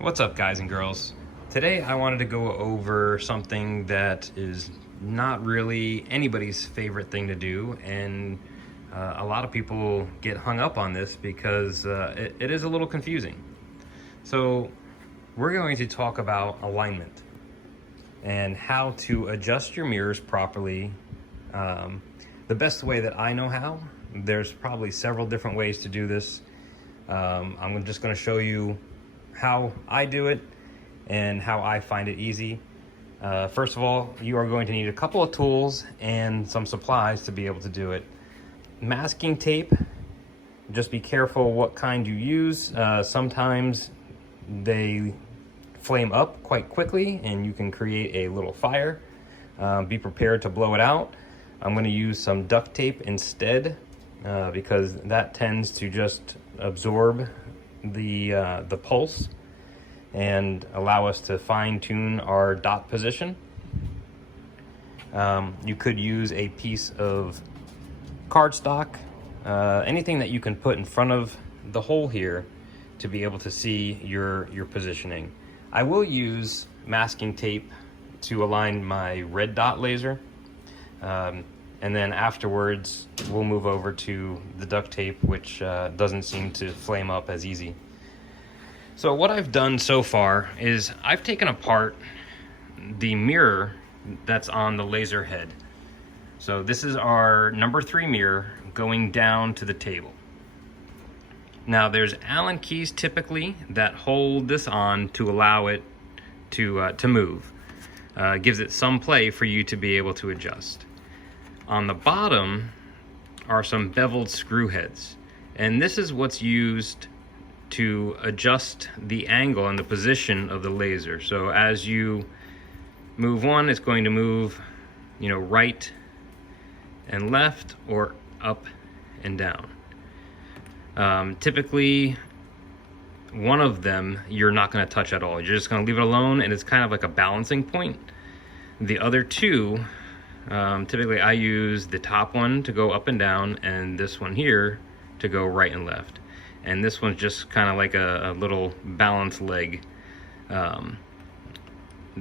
What's up, guys and girls? Today I wanted to go over something that is not really anybody's favorite thing to do, and a lot of people get hung up on this because it is a little confusing. So we're going to talk about alignment and how to adjust your mirrors properly. The best way that I know how, there's probably several different ways to do this. I'm just going to show you how I do it and how I find it easy. First of all, you are going to need a couple of tools and some supplies to be able to do it. Masking tape, just be careful what kind you use. Sometimes they flame up quite quickly and you can create a little fire. Be prepared to blow it out. I'm going to use some duct tape instead because that tends to just absorb the pulse and allow us to fine-tune our dot position. You could use a piece of cardstock, anything that you can put in front of the hole here to be able to see your positioning. I will use masking tape to align my red dot laser, and then afterwards we'll move over to the duct tape, which doesn't seem to flame up as easy. So what I've done so far is I've taken apart the mirror that's on the laser head. So this is our number 3 mirror going down to the table. Now there's Allen keys typically that hold this on to allow it to move. Gives it some play for you to be able to adjust. On the bottom are some beveled screw heads, and this is what's used to adjust the angle and the position of the laser. So as you move one, it's going to move, right and left or up and down. Typically, one of them you're not going to touch at all. You're just going to leave it alone, and it's kind of like a balancing point. The other two, typically I use the top one to go up and down, and this one here to go right and left. And this one's just kind of like a little balance leg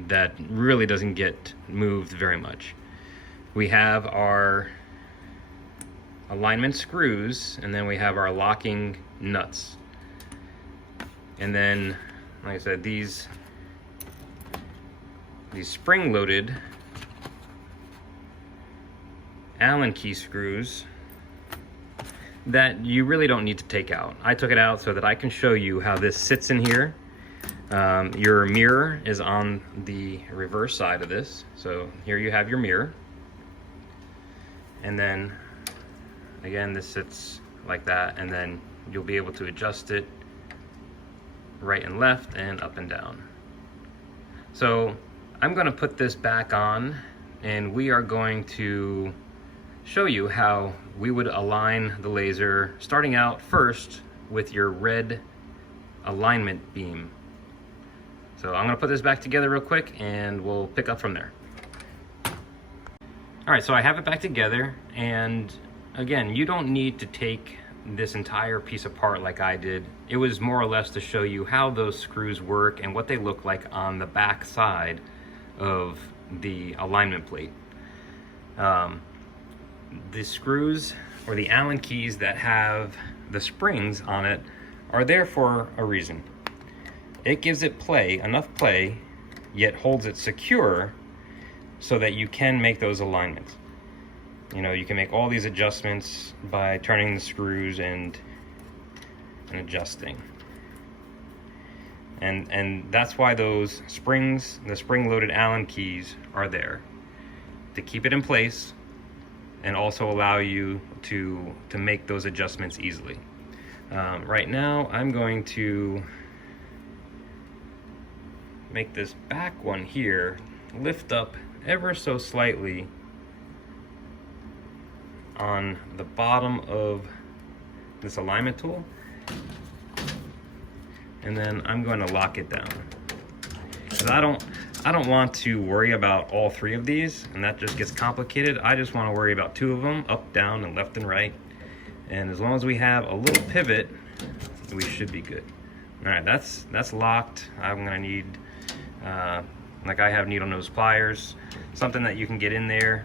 that really doesn't get moved very much. We have our alignment screws, and then we have our locking nuts. And then, like I said, these spring-loaded Allen key screws that you really don't need to take out. I took it out so that I can show you how this sits in here. Your mirror is on the reverse side of this. So here you have your mirror. And then, again, this sits like that, and then you'll be able to adjust it right and left and up and down. So I'm gonna put this back on, and we are going to show you how we would align the laser, starting out first with your red alignment beam. So I'm gonna put this back together real quick and we'll pick up from there. All right, so I have it back together, and again, you don't need to take this entire piece apart like I did. It was more or less to show you how those screws work and what they look like on the back side of the alignment plate. The screws or the Allen keys that have the springs on it are there for a reason. It gives it enough play, yet holds it secure so that you can make those alignments. You can make all these adjustments by turning the screws and adjusting. And that's why those springs, the spring-loaded Allen keys, are there to keep it in place and also allow you to make those adjustments easily. Right now, I'm going to make this back one here lift up ever so slightly on the bottom of this alignment tool, and then I'm going to lock it down. Because I don't want to worry about all 3 of these, and that just gets complicated. I just want to worry about 2 of them, up, down, and left and right. And as long as we have a little pivot, we should be good. All right, that's locked. I'm gonna need, like I have needle nose pliers, something that you can get in there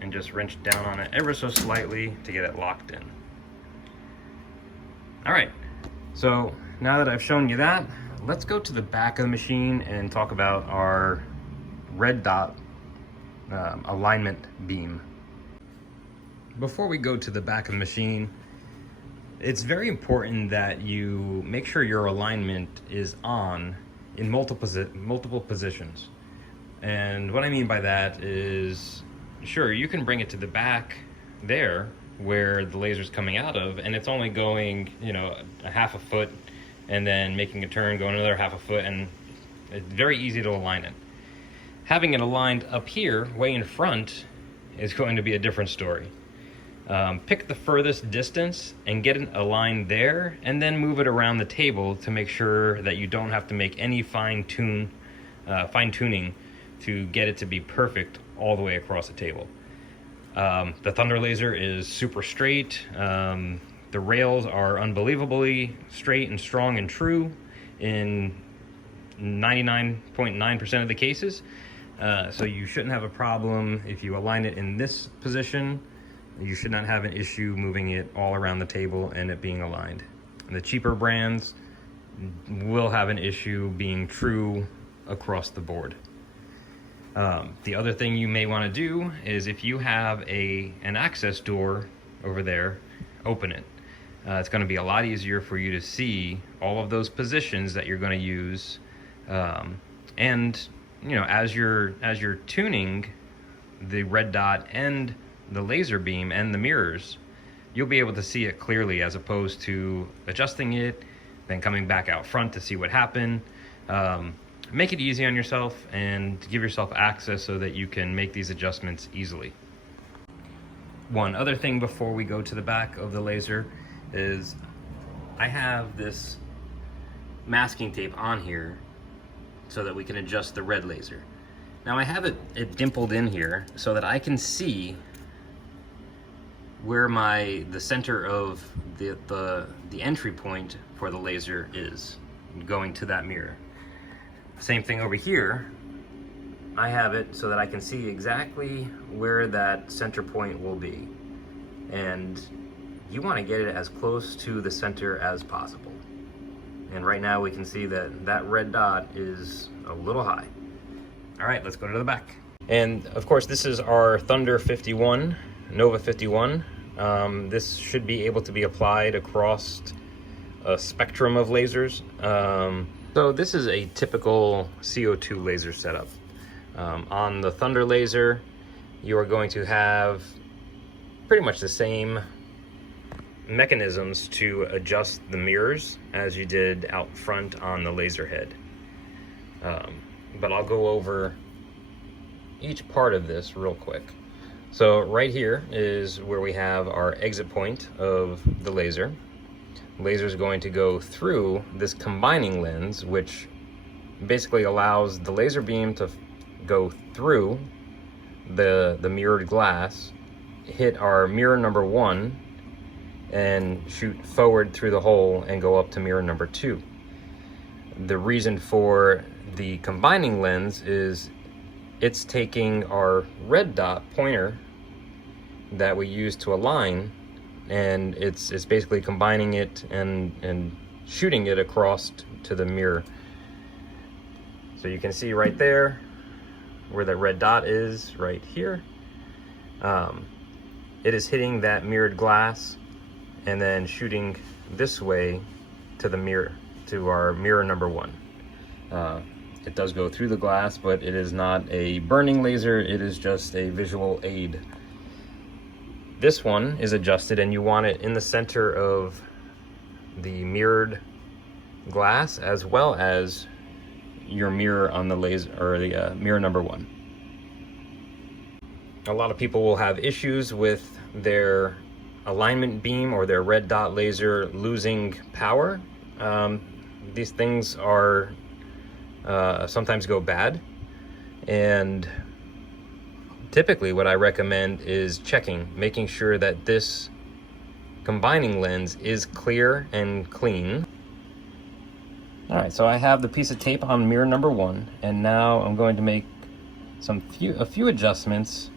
and just wrench down on it ever so slightly to get it locked in. All right, so now that I've shown you that, let's go to the back of the machine and talk about our red dot alignment beam. Before we go to the back of the machine, it's very important that you make sure your alignment is on in multiple positions. And what I mean by that is, sure, you can bring it to the back there where the laser's coming out of, and it's only going, you know, a half a foot, and then making a turn, going another half a foot, and it's very easy to align it. Having it aligned up here, way in front, is going to be a different story. Pick the furthest distance and get it aligned there, and then move it around the table to make sure that you don't have to make any fine tuning to get it to be perfect all the way across the table. The Thunder laser is super straight. The rails are unbelievably straight and strong and true in 99.9% of the cases. So you shouldn't have a problem if you align it in this position. You should not have an issue moving it all around the table and it being aligned. And the cheaper brands will have an issue being true across the board. The other thing you may want to do is, if you have an access door over there, open it. It's going to be a lot easier for you to see all of those positions that you're going to use. And you know, as you're tuning the red dot and the laser beam and the mirrors, you'll be able to see it clearly, as opposed to adjusting it, then coming back out front to see what happened. Make it easy on yourself and give yourself access so that you can make these adjustments easily. One other thing before we go to the back of the laser is, I have this masking tape on here so that we can adjust the red laser. Now I have it dimpled in here so that I can see where the center of the entry point for the laser is going to that mirror. Same thing over here. I have it so that I can see exactly where that center point will be. And you want to get it as close to the center as possible. And right now we can see that that red dot is a little high. All right, let's go to the back. And of course, this is our Thunder 51, Nova 51. This should be able to be applied across a spectrum of lasers. So this is a typical CO2 laser setup. On the Thunder laser, you are going to have pretty much the same mechanisms to adjust the mirrors as you did out front on the laser head. But I'll go over each part of this real quick. So right here is where we have our exit point of the laser. The laser is going to go through this combining lens, which basically allows the laser beam to go through the mirrored glass, hit our mirror number 1, and shoot forward through the hole and go up to mirror number 2. The reason for the combining lens is it's taking our red dot pointer that we use to align, and it's basically combining it and shooting it across to the mirror. So you can see right there where the red dot is, right here. It is hitting that mirrored glass and then shooting this way to the mirror, to our mirror number 1. It does go through the glass, but it is not a burning laser, it is just a visual aid. This one is adjusted, and you want it in the center of the mirrored glass as well as your mirror on the laser, or the mirror number 1. A lot of people will have issues with their alignment beam or their red dot laser losing power. These things are sometimes go bad, and typically what I recommend is making sure that this combining lens is clear and clean, All right, so I have the piece of tape on mirror number 1, and now I'm going to make a few adjustments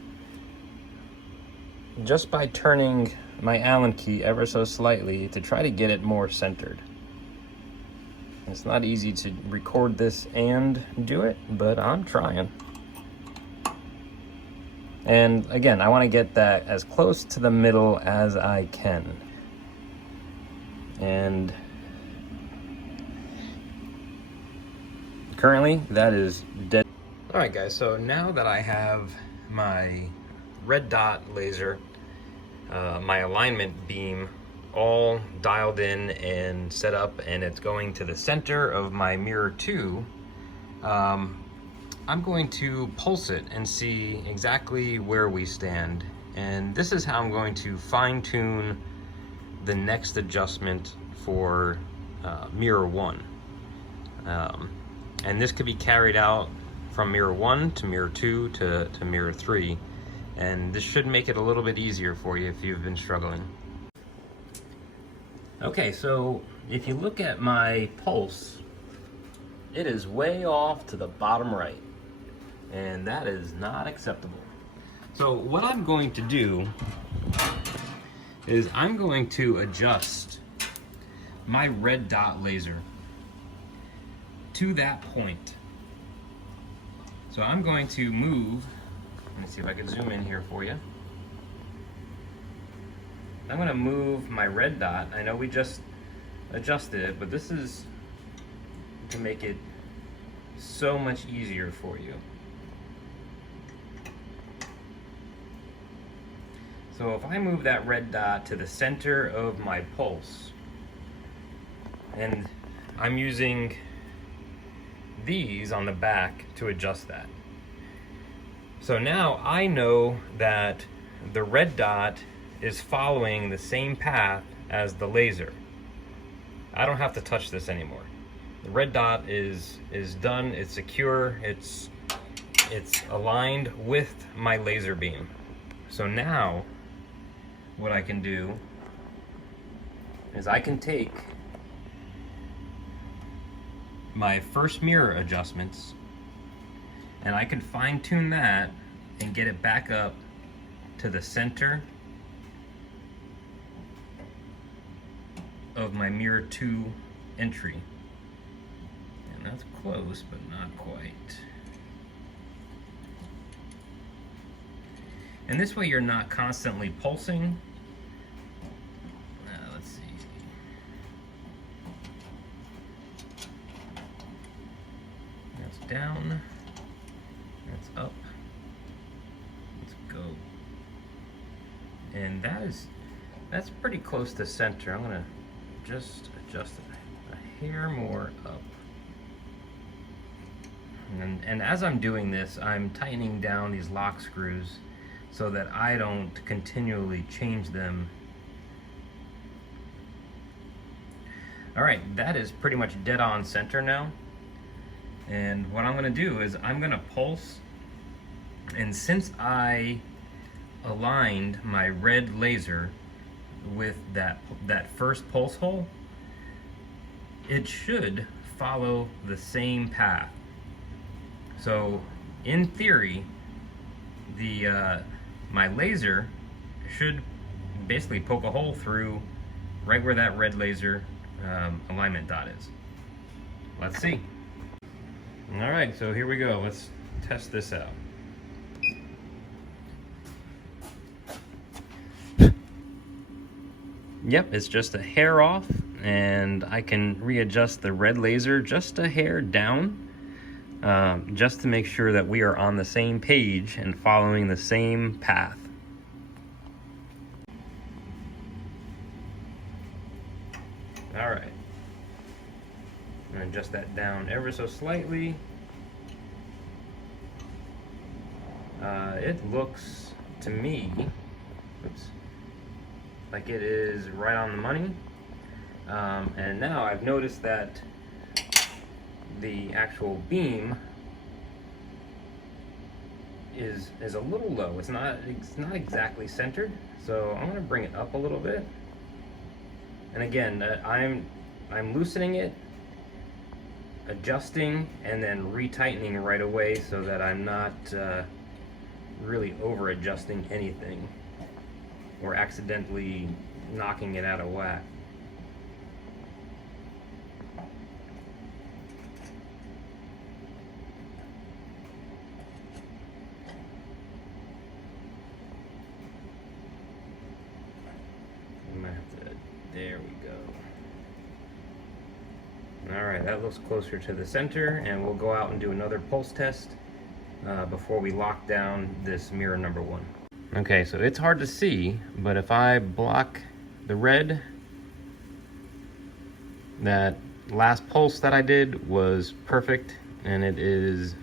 just by turning my Allen key ever so slightly to try to get it more centered. It's not easy to record this and do it, but I'm trying. And again, I want to get that as close to the middle as I can. And currently, that is dead. All right, guys, so now that I have my red dot laser, my alignment beam all dialed in and set up, and it's going to the center of my mirror 2, I'm going to pulse it and see exactly where we stand. And this is how I'm going to fine-tune the next adjustment for mirror 1. And this could be carried out from mirror 1 to mirror 2 to mirror 3. And this should make it a little bit easier for you if you've been struggling. Okay, so if you look at my pulse, it is way off to the bottom right. And that is not acceptable. So what I'm going to do is I'm going to adjust my red dot laser to that point. So I'm going to move, let me see if I can zoom in here for you. I'm going to move my red dot. I know we just adjusted it, but this is to make it so much easier for you. So if I move that red dot to the center of my pulse, and I'm using these on the back to adjust that. So now I know that the red dot is following the same path as the laser. I don't have to touch this anymore. The red dot is done, it's secure, it's aligned with my laser beam. So now what I can do is I can take my first mirror adjustments and I can fine tune that and get it back up to the center of my mirror 2 entry. And that's close, but not quite. And this way you're not constantly pulsing. Let's see. That's down. That's up. Let's go. And that's pretty close to center. I'm gonna just adjust it a hair more up. And as I'm doing this, I'm tightening down these lock screws so that I don't continually change them. All right, that is pretty much dead on center now. And what I'm gonna do is I'm gonna pulse, and since I aligned my red laser with that first pulse hole, it should follow the same path. So in theory, my laser should basically poke a hole through right where that red laser alignment dot is. Let's see. All right, so here we go. Let's test this out. Yep, it's just a hair off, and I can readjust the red laser just a hair down, just to make sure that we are on the same page and following the same path. All right, I'm gonna adjust that down ever so slightly. It looks to me, oops, like it is right on the money. And now I've noticed that the actual beam is a little low. It's not exactly centered, so I'm going to bring it up a little bit. And again, I'm loosening it adjusting and then retightening right away so that I'm not really over adjusting anything or accidentally knocking it out of whack. There we go. All right, that looks closer to the center, and we'll go out and do another pulse test before we lock down this mirror number 1. Okay, so it's hard to see, but if I block the red, that last pulse that I did was perfect, and it is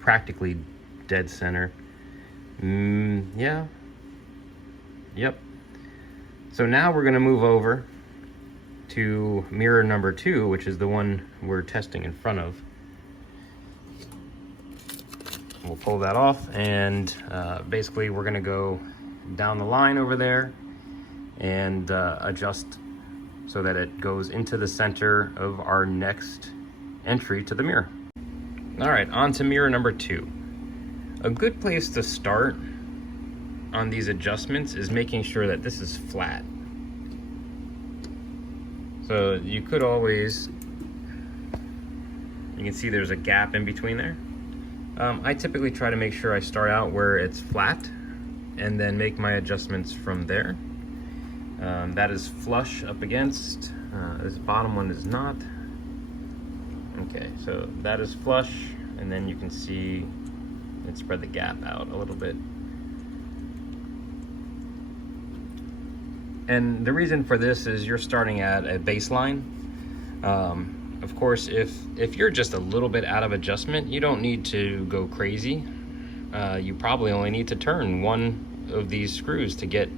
practically dead center. Yeah. Yep. So now we're gonna move over to mirror number 2, which is the one we're testing in front of. We'll pull that off, and basically we're gonna go down the line over there and adjust so that it goes into the center of our next entry to the mirror. All right, on to mirror number 2. A good place to start on these adjustments is making sure that this is flat. So you could always, you can see there's a gap in between there. I typically try to make sure I start out where it's flat and then make my adjustments from there. That is flush up against, this bottom one is not. Okay, so that is flush, and then you can see it spread the gap out a little bit. And the reason for this is you're starting at a baseline. Of course, if you're just a little bit out of adjustment, you don't need to go crazy. You probably only need to turn one of these screws to get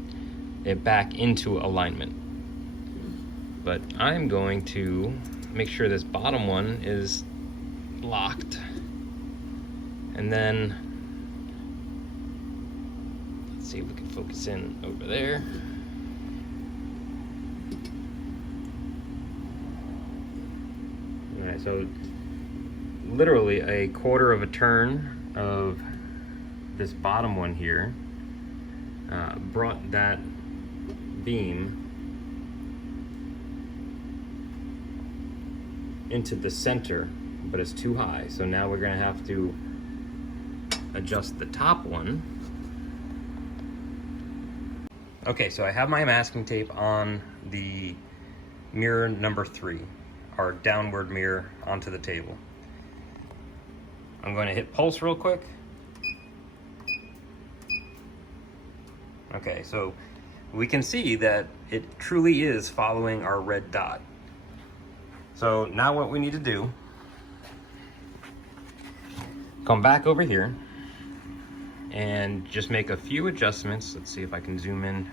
it back into alignment. But I'm going to make sure this bottom one is locked. And then, let's see if we can focus in over there. Alright, so literally a quarter of a turn of this bottom one here brought that beam into the center, but it's too high. So now we're going to have to adjust the top one. Okay, so I have my masking tape on the mirror number 3. Our downward mirror onto the table. I'm going to hit pulse real quick. Okay, so we can see that it truly is following our red dot. So now what we need to do, come back over here and just make a few adjustments. Let's see if I can zoom in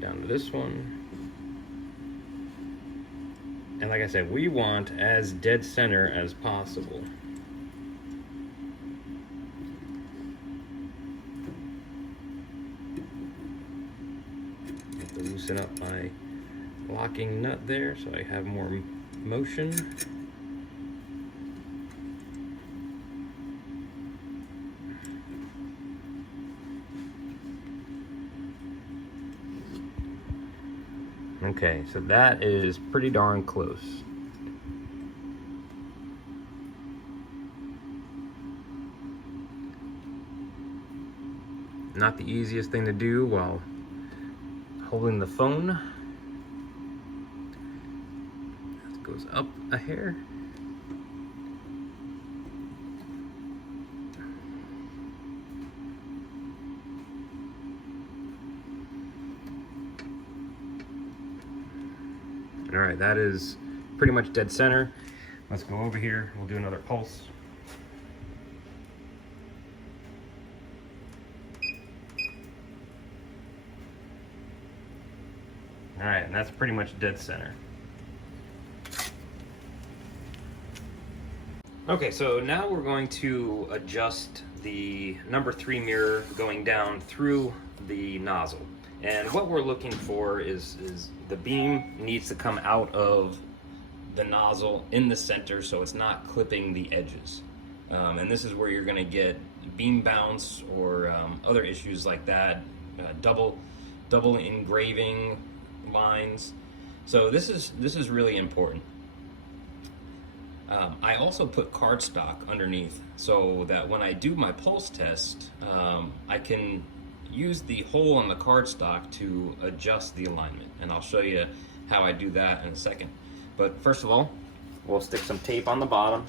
down to this one. And like I said, we want as dead center as possible. Have to loosen up my locking nut there so I have more motion. Okay, so that is pretty darn close. Not the easiest thing to do while holding the phone. It goes up a hair. All right, that is pretty much dead center. Let's go over here. We'll do another pulse. All right, and that's pretty much dead center. Okay, so now we're going to adjust the number 3 mirror going down through the nozzle. And what we're looking for is the beam needs to come out of the nozzle in the center so it's not clipping the edges. And this is where you're going to get beam bounce or other issues like that, double engraving lines. So this is really important. I also put cardstock underneath so that when I do my pulse test, I can use the hole on the cardstock to adjust the alignment, and I'll show you how I do that in a second. But first of all, we'll stick some tape on the bottom.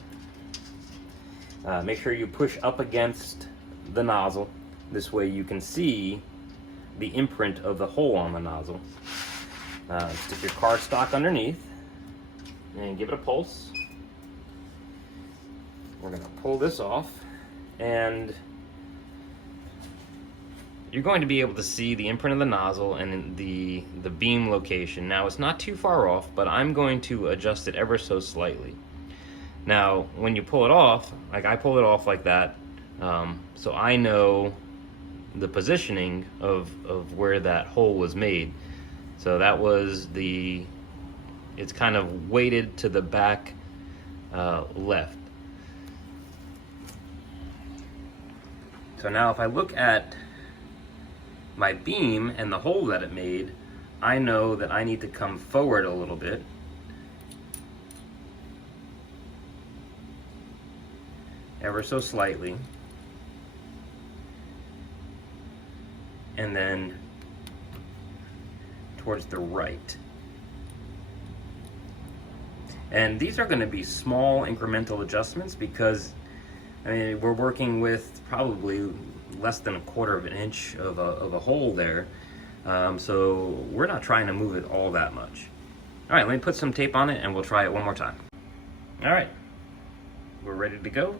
Make sure you push up against the nozzle. This way you can see the imprint of the hole on the nozzle. Stick your cardstock underneath and give it a pulse. We're going to pull this off, and you're going to be able to see the imprint of the nozzle and the beam location. Now, it's not too far off, but I'm going to adjust it ever so slightly. Now, when you pull it off, like I pull it off like that, so I know the positioning of where that hole was made. So that was it's kind of weighted to the back left. So now if I look at my beam and the hole that it made, I know that I need to come forward a little bit. Ever so slightly. And then towards the right. And these are going to be small incremental adjustments because I mean, we're working with probably less than 1/4 of an inch of a hole there. So we're not trying to move it all that much. All right, let me put some tape on it and we'll try it one more time. All right, we're ready to go.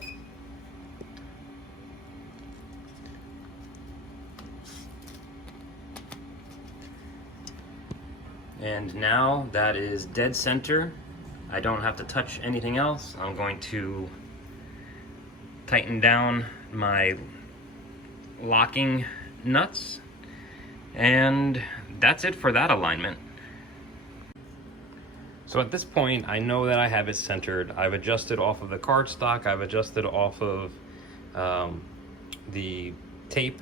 And now that is dead center. I don't have to touch anything else. I'm going to tighten down my locking nuts, and that's it for that alignment. So at this point, I know that I have it centered. I've adjusted off of the cardstock, I've adjusted off of the tape,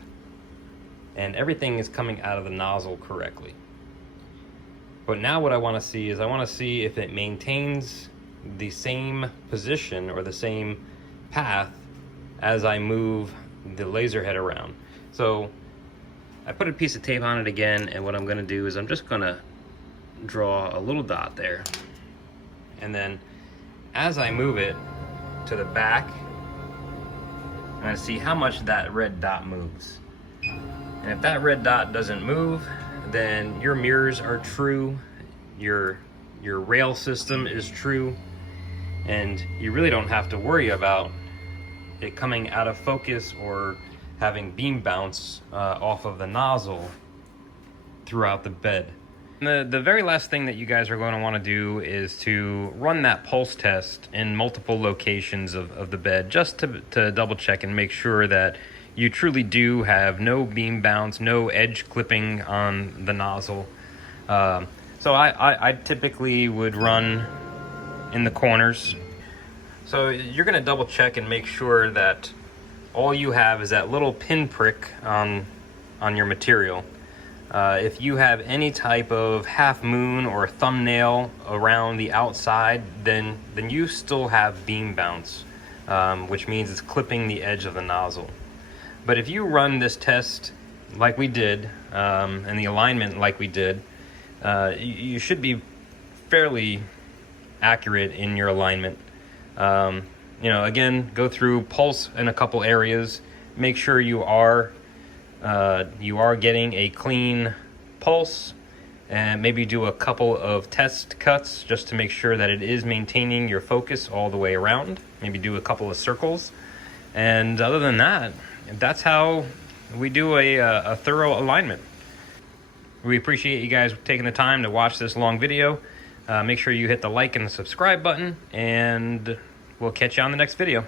and everything is coming out of the nozzle correctly. But now what I want to see is I want to see if it maintains the same position or the same path as I move the laser head around. So I put a piece of tape on it again, and what I'm going to do is I'm just going to draw a little dot there, and then as I move it to the back, I'm going to see how much that red dot moves. And if that red dot doesn't move, then your mirrors are true, your rail system is true, and you really don't have to worry about it coming out of focus or having beam bounce off of the nozzle throughout the bed. The very last thing that you guys are going to want to do is to run that pulse test in multiple locations of the bed, just to double check and make sure that you truly do have no beam bounce, no edge clipping on the nozzle. So I typically would run in the corners. So you're going to double check and make sure that all you have is that little pin prick on your material. If you have any type of half moon or thumbnail around the outside, then you still have beam bounce, which means it's clipping the edge of the nozzle. But if you run this test like we did, and the alignment like we did, you should be fairly accurate in your alignment. You know, again, go through pulse in a couple areas, make sure you are getting a clean pulse, and maybe do a couple of test cuts just to make sure that it is maintaining your focus all the way around. Maybe do a couple of circles, and other than that, that's how we do a thorough alignment. We appreciate you guys taking the time to watch this long video. Make sure you hit the like and the subscribe button, and we'll catch you on the next video.